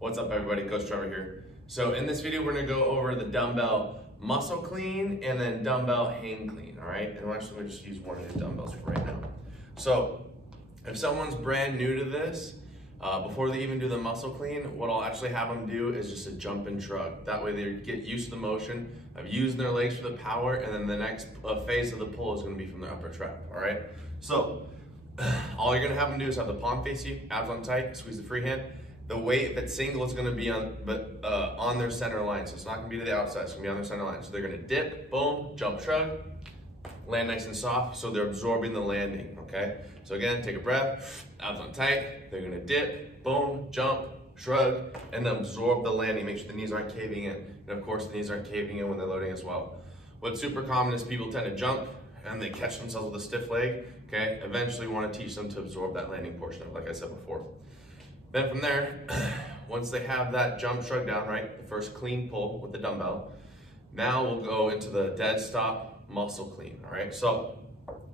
What's up everybody, Coach Trevor here. So in this video, we're gonna go over the dumbbell muscle clean and then dumbbell hang clean, all right? And we're actually gonna just use one of these dumbbells for right now. So if someone's brand new to this, before they even do the muscle clean, what I'll actually have them do is just a jump and shrug. That way they get used to the motion of using their legs for the power, and then the next phase of the pull is gonna be from their upper trap, all right? So all you're gonna have them do is have the palm face you, abs on tight, squeeze the free hand. The weight, if it's single, is gonna be on their center line. So it's not gonna be to the outside, it's gonna be on their center line. So they're gonna dip, boom, jump, shrug, land nice and soft, so they're absorbing the landing, okay? So again, take a breath, abs on tight, they're gonna dip, boom, jump, shrug, and then absorb the landing. Make sure the knees aren't caving in. And of course, the knees aren't caving in when they're loading as well. What's super common is people tend to jump and they catch themselves with a stiff leg, okay? Eventually, we wanna teach them to absorb that landing portion of it, like I said before. Then from there, once they have that jump shrug down, right, the first clean pull with the dumbbell, now we'll go into the dead stop muscle clean, all right? So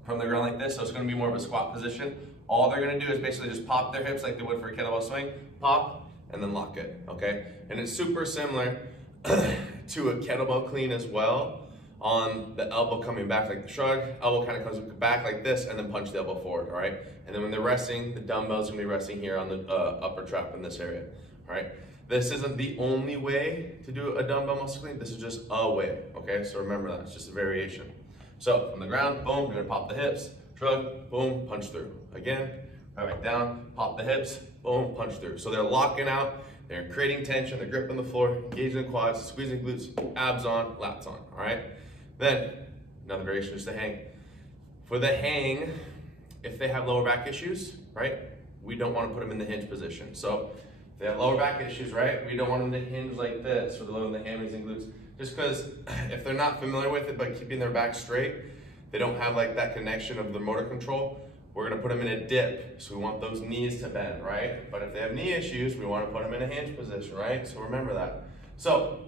from the ground like this, so it's gonna be more of a squat position. All they're gonna do is basically just pop their hips like they would for a kettlebell swing, pop, and then lock it, okay? And it's super similar to a kettlebell clean as well, on the elbow coming back like the shrug, elbow kind of comes back like this, and then punch the elbow forward, all right? And then when they're resting, the dumbbell's gonna be resting here on the upper trap in this area, all right? This isn't the only way to do a dumbbell muscle clean, this is just a way, okay? So remember that, it's just a variation. So from the ground, boom, you're gonna pop the hips, shrug, boom, punch through. Again, right back down, pop the hips, boom, punch through. So they're locking out, they're creating tension, they're gripping the floor, engaging the quads, squeezing glutes, abs on, lats on, all right? Then, another variation is the hang. For the hang, if they have lower back issues, right, we don't want to put them in the hinge position. So, if they have lower back issues, right, we don't want them to hinge like this for the low in the hamstrings and glutes. Just because if they're not familiar with it, but keeping their back straight, they don't have like that connection of the motor control, we're going to put them in a dip. So we want those knees to bend, right? But if they have knee issues, we want to put them in a hinge position, right? So remember that. So,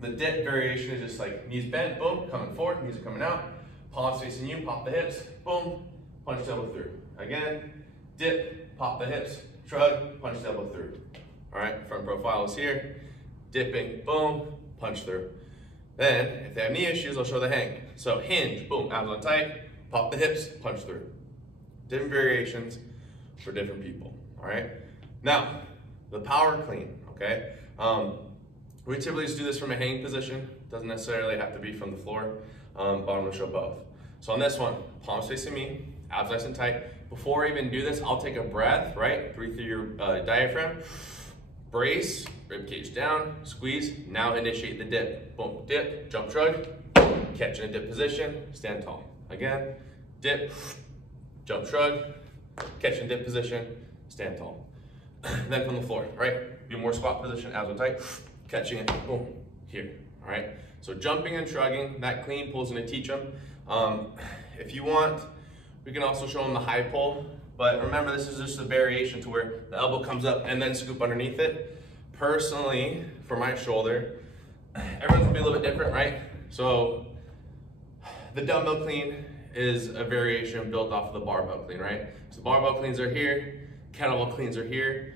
the dip variation is just like knees bent, boom, coming forward, knees are coming out, palms facing you, pop the hips, boom, punch the elbow through. Again, dip, pop the hips, shrug, punch the elbow through. All right, front profile is here, dipping, boom, punch through. Then, if they have knee issues, I'll show the hang. So hinge, boom, abs on tight, pop the hips, punch through. Different variations for different people, all right? Now, the power clean, okay? We typically just do this from a hang position. Doesn't necessarily have to be from the floor, but I'm gonna show both. So on this one, palms facing me, abs nice and tight. Before I even do this, I'll take a breath, right? Breathe through your diaphragm. Brace, rib cage down, squeeze. Now initiate the dip. Boom, dip, jump shrug, catch in a dip position, stand tall. Again, dip, jump shrug, catch in dip position, stand tall. Then from the floor, right? Be more squat position, abs on tight. Catching it, boom, here, all right? So jumping and shrugging, that clean pull is gonna teach them. If you want, we can also show them the high pull, but remember this is just a variation to where the elbow comes up and then scoop underneath it. Personally, for my shoulder, everyone's gonna be a little bit different, right? So the dumbbell clean is a variation built off of the barbell clean, right? So the barbell cleans are here, kettlebell cleans are here.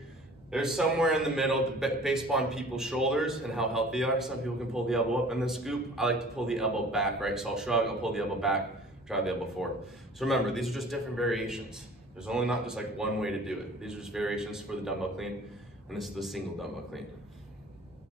There's somewhere in the middle based upon people's shoulders and how healthy they are. Some people can pull the elbow up and then scoop. I like to pull the elbow back, right? So I'll shrug, I'll pull the elbow back, drive the elbow forward. So remember, these are just different variations. There's only not just like one way to do it. These are just variations for the dumbbell clean, and this is the single dumbbell clean.